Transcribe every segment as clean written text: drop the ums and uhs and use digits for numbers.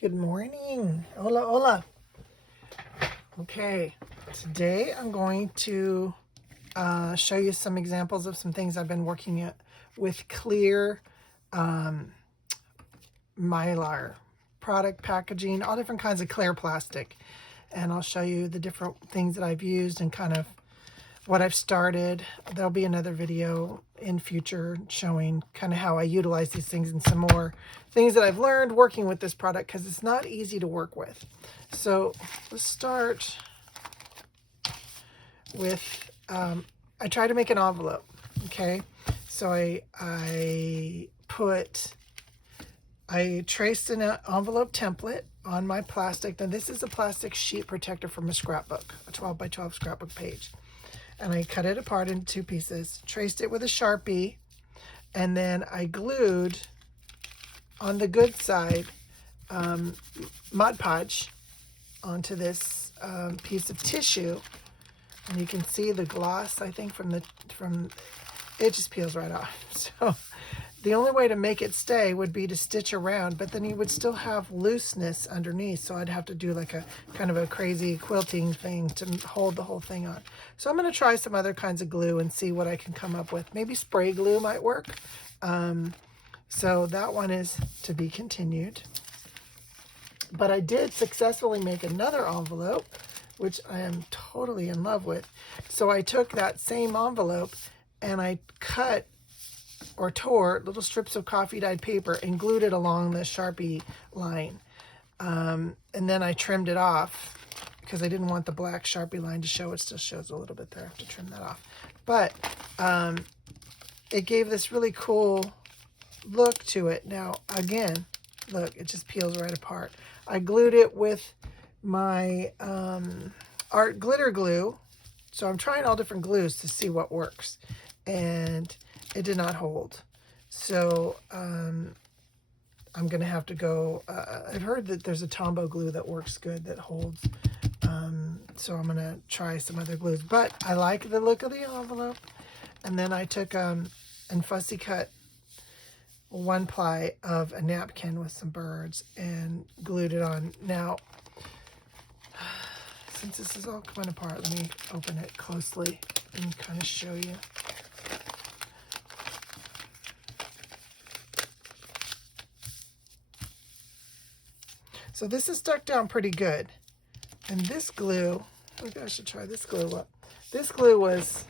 Good morning. Hola, hola. Okay, today I'm going to show you some examples of some things I've been working at with clear Mylar product packaging, all different kinds of clear plastic. And I'll show you the different things that I've used and kind of what I've started. There'll be another video in future showing kind of how I utilize these things and some more things that I've learned working with this product because it's not easy to work with. So let's start with, I try to make an envelope, okay? So I traced an envelope template on my plastic. Now this is a plastic sheet protector from a scrapbook, a 12 by 12 scrapbook page. And I cut it apart into two pieces, traced it with a Sharpie, and then I glued on the good side Mod Podge onto this piece of tissue. And you can see the gloss, I think, from it just peels right off. So the only way to make it stay would be to stitch around, but then you would still have looseness underneath. So I'd have to do like a kind of a crazy quilting thing to hold the whole thing on. So I'm going to try some other kinds of glue and see what I can come up with. Maybe spray glue might work. So that one is to be continued. But I did successfully make another envelope, which I am totally in love with. So I took that same envelope and I cut or tore little strips of coffee dyed paper and glued it along the Sharpie line. And then I trimmed it off because I didn't want the black Sharpie line to show. It still shows a little bit there. I have to trim that off. But it gave this really cool look to it. Now, again, look, it just peels right apart. I glued it with my art glitter glue. So I'm trying all different glues to see what works. And it did not hold. So I'm going to have to go. I've heard that there's a Tombow glue that works good, that holds. So I'm going to try some other glues. But I like the look of the envelope. And then I took and fussy cut one ply of a napkin with some birds and glued it on. Now, since this is all coming apart, let me open it closely and kind of show you. So this is stuck down pretty good. And this glue, maybe I should try this glue up. This glue was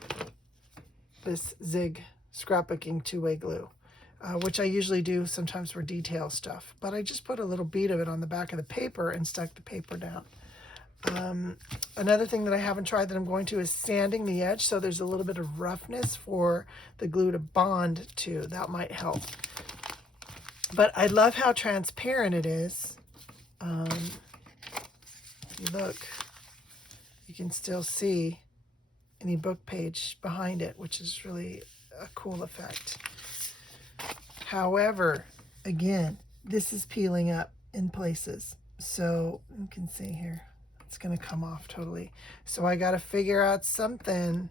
this Zig scrapbooking two-way glue, which I usually do sometimes for detail stuff. But I just put a little bead of it on the back of the paper and stuck the paper down. Another thing that I haven't tried that I'm going to is sanding the edge so there's a little bit of roughness for the glue to bond to. That might help. But I love how transparent it is. If you look, you can still see any book page behind it, which is really a cool effect. However, again, this is peeling up in places. So you can see here, it's going to come off totally. So I got to figure out something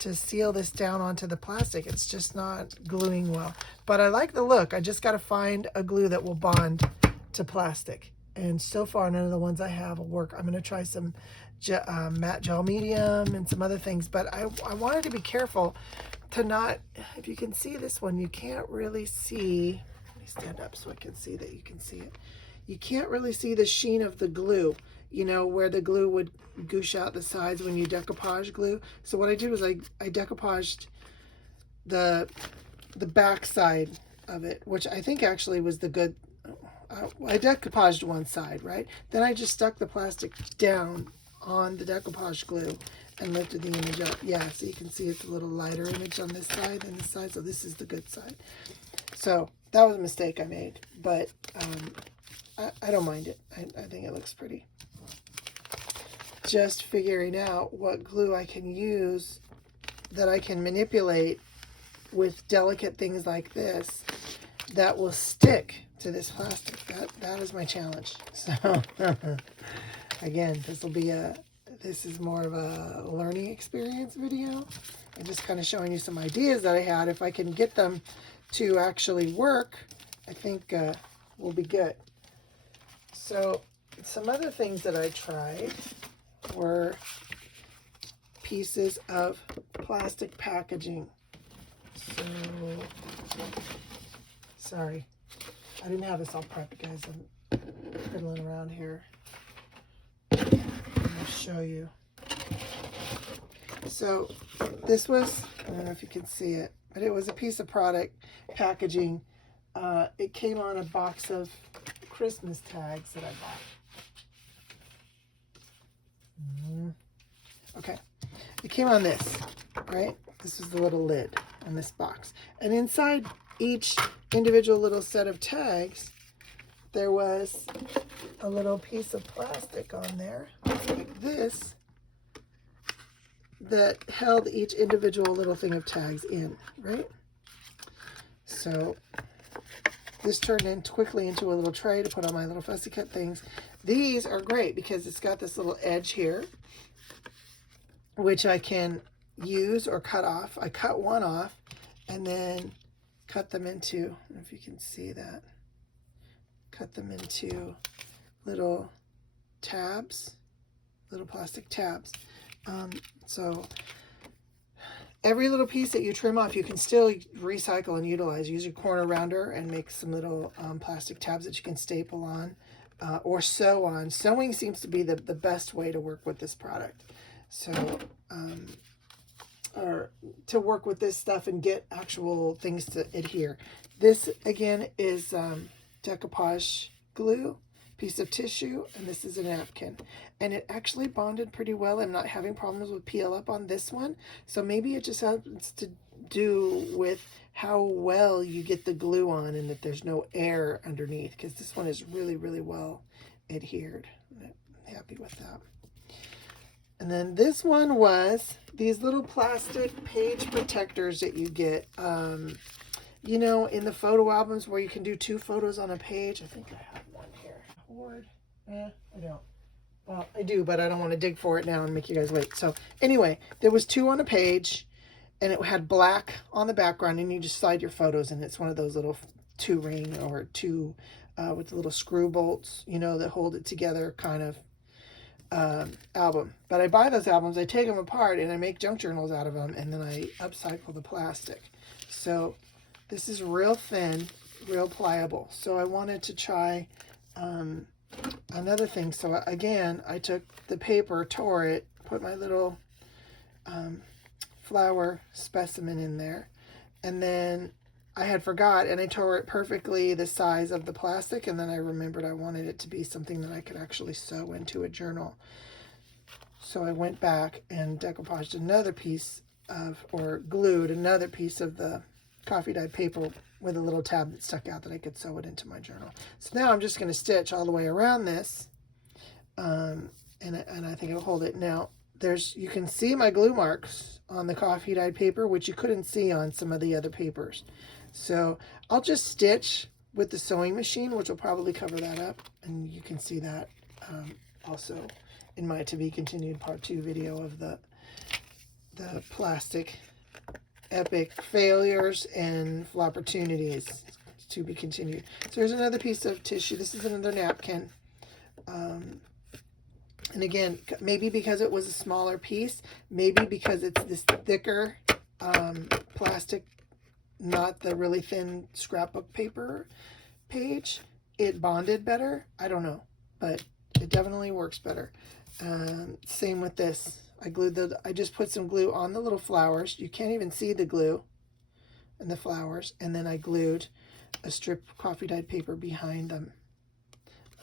to seal this down onto the plastic. It's just not gluing well. But I like the look. I just got to find a glue that will bond to plastic. And so far, none of the ones I have will work. I'm going to try some matte gel medium and some other things. But I wanted to be careful to not, if you can see this one, you can't really see. Let me stand up so I can see that you can see it. You can't really see the sheen of the glue, you know, where the glue would goosh out the sides when you decoupage glue. So what I did was I decoupaged the back side of it, which I think actually was the good. I decoupaged one side, right? Then I just stuck the plastic down on the decoupage glue and lifted the image up. Yeah, so you can see it's a little lighter image on this side than this side. So this is the good side. So that was a mistake I made, but I don't mind it. I think it looks pretty. Just figuring out what glue I can use that I can manipulate with delicate things like this that will stick to this plastic. That is my challenge. So again, this is more of a learning experience video. I'm just kind of showing you some ideas that I had. If I can get them to actually work, I think we'll be good. So some other things that I tried were pieces of plastic packaging. So, sorry, I didn't have this all prepped, guys. I'm fiddling around here. I'll show you. So this was, I don't know if you can see it, but it was a piece of product packaging. It came on a box of Christmas tags that I bought. Okay, it came on this, right? This is the little lid on this box. And inside each individual little set of tags, there was a little piece of plastic on there, like this, that held each individual little thing of tags in, right? So this turned in quickly into a little tray to put on my little fussy cut things. These are great because it's got this little edge here, which I can use or cut off. I cut one off and then cut them into, I don't know if you can see that, cut them into little tabs, little plastic tabs. So every little piece that you trim off, you can still recycle and utilize. Use your corner rounder and make some little plastic tabs that you can staple on or sew on. Sewing seems to be the best way to work with this product. So, or to work with this stuff and get actual things to adhere. This, again, is decoupage glue, piece of tissue, and this is a napkin. And it actually bonded pretty well. I'm not having problems with peel up on this one. So maybe it just has to do with how well you get the glue on and that there's no air underneath, because this one is really, really well adhered. I'm happy with that. And then this one was these little plastic page protectors that you get, you know, in the photo albums where you can do 2 photos on a page. I think I have one here. Hoard. I don't. Well, I do, but I don't want to dig for it now and make you guys wait. So anyway, there was 2 on a page, and it had black on the background, and you just slide your photos in. It's one of those little 2 ring or 2 with the little screw bolts, you know, that hold it together kind of album. But I buy those albums, I take them apart, and I make junk journals out of them, and then I upcycle the plastic. So this is real thin, real pliable. So I wanted to try another thing. So again, I took the paper, tore it, put my little flower specimen in there, and then I had forgot, and I tore it perfectly the size of the plastic, and then I remembered I wanted it to be something that I could actually sew into a journal. So I went back and decoupaged another piece of, or glued another piece of the coffee dyed paper with a little tab that stuck out that I could sew it into my journal. So now I'm just going to stitch all the way around this, and I think it'll hold it. Now, you can see my glue marks on the coffee dyed paper, which you couldn't see on some of the other papers. So I'll just stitch with the sewing machine, which will probably cover that up, and you can see that also in my to be continued part 2 video of the plastic epic failures and opportunities to be continued. So here's another piece of tissue. This is another napkin. And again, maybe because it was a smaller piece, maybe because it's this thicker plastic, not the really thin scrapbook paper page, it bonded better. I don't know, but it definitely works better. Same with this. I just put some glue on the little flowers. You can't even see the glue and the flowers. And then I glued a strip of coffee dyed paper behind them.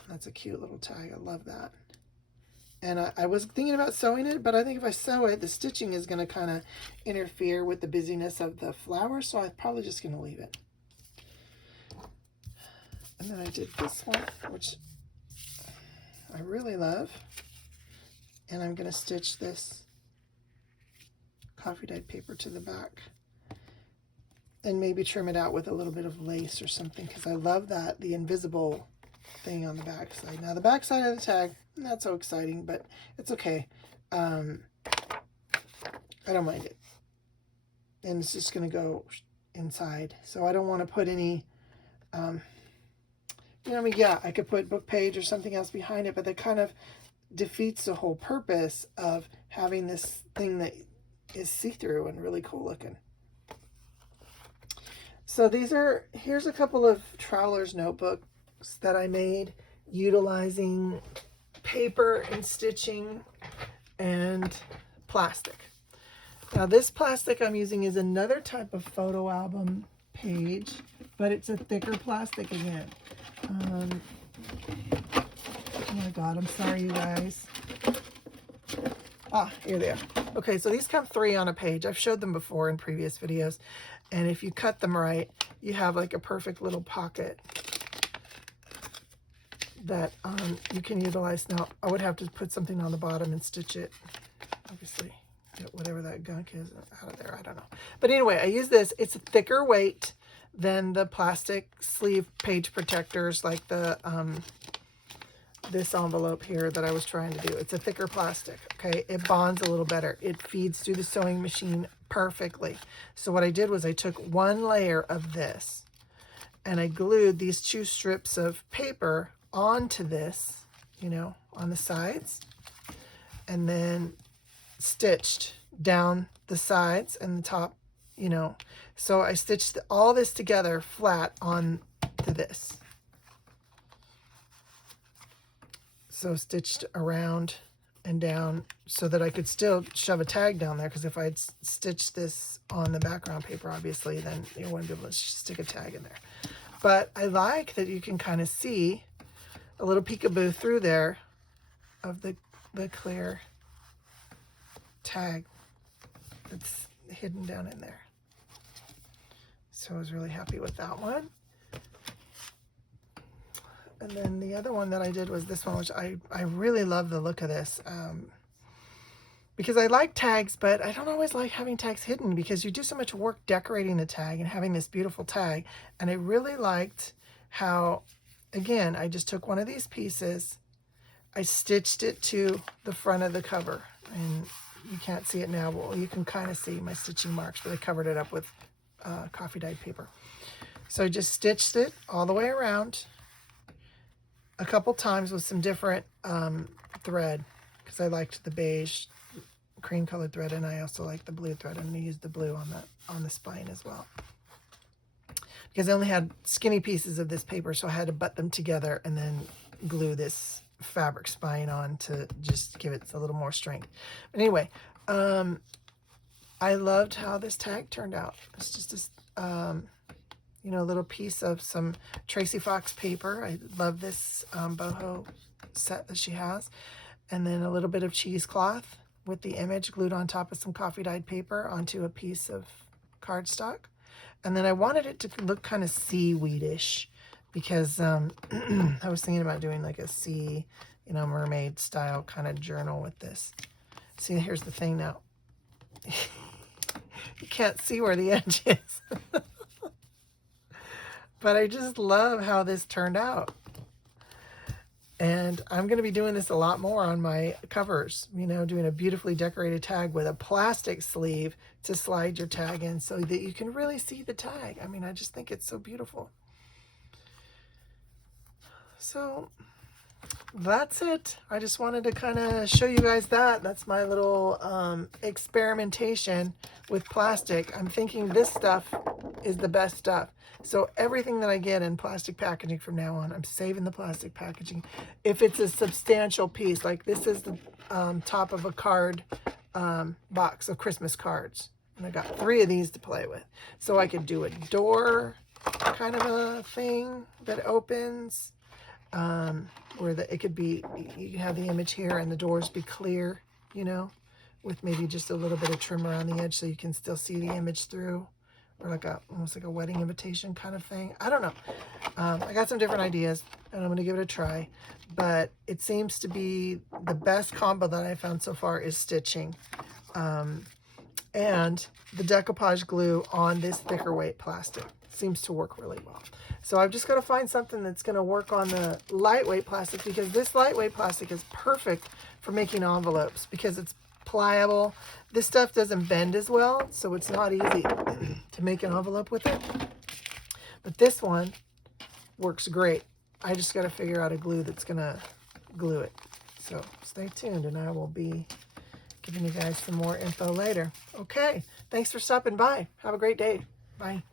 That's a cute little tag. I love that. And I was thinking about sewing it, but I think if I sew it, the stitching is going to kind of interfere with the busyness of the flowers, so I'm probably just going to leave it. And then I did this one, which I really love. And I'm going to stitch this coffee dyed paper to the back. And maybe trim it out with a little bit of lace or something, because I love that, the invisible thing on the back side. Now the back side of the tag, not so exciting, but it's okay. I don't mind it. And it's just going to go inside. So I don't want to put any You know, I mean, yeah, I could put book page or something else behind it, but that kind of defeats the whole purpose of having this thing that is see-through and really cool looking. So here's a couple of traveler's notebooks that I made utilizing paper and stitching and plastic. Now this plastic I'm using is another type of photo album page, but it's a thicker plastic again. Oh my God, I'm sorry, you guys. Ah, here they are. Okay, so these come 3 on a page. I've showed them before in previous videos. And if you cut them right, you have like a perfect little pocket that you can utilize. Now, I would have to put something on the bottom and stitch it, obviously. Get whatever that gunk is out of there, I don't know. But anyway, I use this. It's a thicker weight than the plastic sleeve page protectors, like the this envelope here that I was trying to do. It's a thicker plastic, okay? It bonds a little better. It feeds through the sewing machine perfectly. So what I did was I took 1 layer of this and I glued these 2 strips of paper onto this, you know, on the sides, and then stitched down the sides and the top, you know. So I stitched all this together flat on to this. So stitched around and down so that I could still shove a tag down there, because if I'd stitched this on the background paper, obviously, then you wouldn't be able to stick a tag in there. But I like that you can kind of see a little peekaboo through there of the clear tag that's hidden down in there. So I was really happy with that one. And then the other one that I did was this one, which I really love the look of this. Because I like tags, but I don't always like having tags hidden, because you do so much work decorating the tag and having this beautiful tag. And I really liked how, again, I just took one of these pieces, I stitched it to the front of the cover. And you can't see it now, well, you can kind of see my stitching marks, but I covered it up with coffee dyed paper. So I just stitched it all the way around a couple times with some different thread, because I liked the beige cream colored thread, and I also like the blue thread, and I used the blue on the spine as well, because I only had skinny pieces of this paper, so I had to butt them together and then glue this fabric spine on to just give it a little more strength. But anyway, I loved how this tag turned out. It's just this you know, a little piece of some Tracy Fox paper. I love this boho set that she has. And then a little bit of cheesecloth with the image glued on top of some coffee dyed paper onto a piece of cardstock. And then I wanted it to look kind of seaweedish, because I was thinking about doing like a sea, you know, mermaid style kind of journal with this. See, here's the thing now. You can't see where the edge is. But I just love how this turned out. And I'm going to be doing this a lot more on my covers, you know, doing a beautifully decorated tag with a plastic sleeve to slide your tag in so that you can really see the tag. I mean, I just think it's so beautiful. So that's it. I just wanted to kind of show you guys that. That's my little experimentation with plastic. I'm thinking this stuff is the best stuff. So everything that I get in plastic packaging from now on, I'm saving the plastic packaging. If it's a substantial piece, like this is the top of a card box of Christmas cards. And I got 3 of these to play with. So I could do a door kind of a thing that opens. Where it could be, you can have the image here and the doors be clear, you know, with maybe just a little bit of trim around the edge so you can still see the image through, or like almost like a wedding invitation kind of thing. I don't know. I got some different ideas and I'm going to give it a try, but it seems to be the best combo that I found so far is stitching and the decoupage glue on this thicker weight plastic. Seems to work really well. So I've just got to find something that's going to work on the lightweight plastic, because this lightweight plastic is perfect for making envelopes because it's pliable. This stuff doesn't bend as well, so it's not easy to make an envelope with it. But this one works great. I just got to figure out a glue that's going to glue it. So stay tuned, and I will be giving you guys some more info later. Okay, thanks for stopping by. Have a great day. Bye.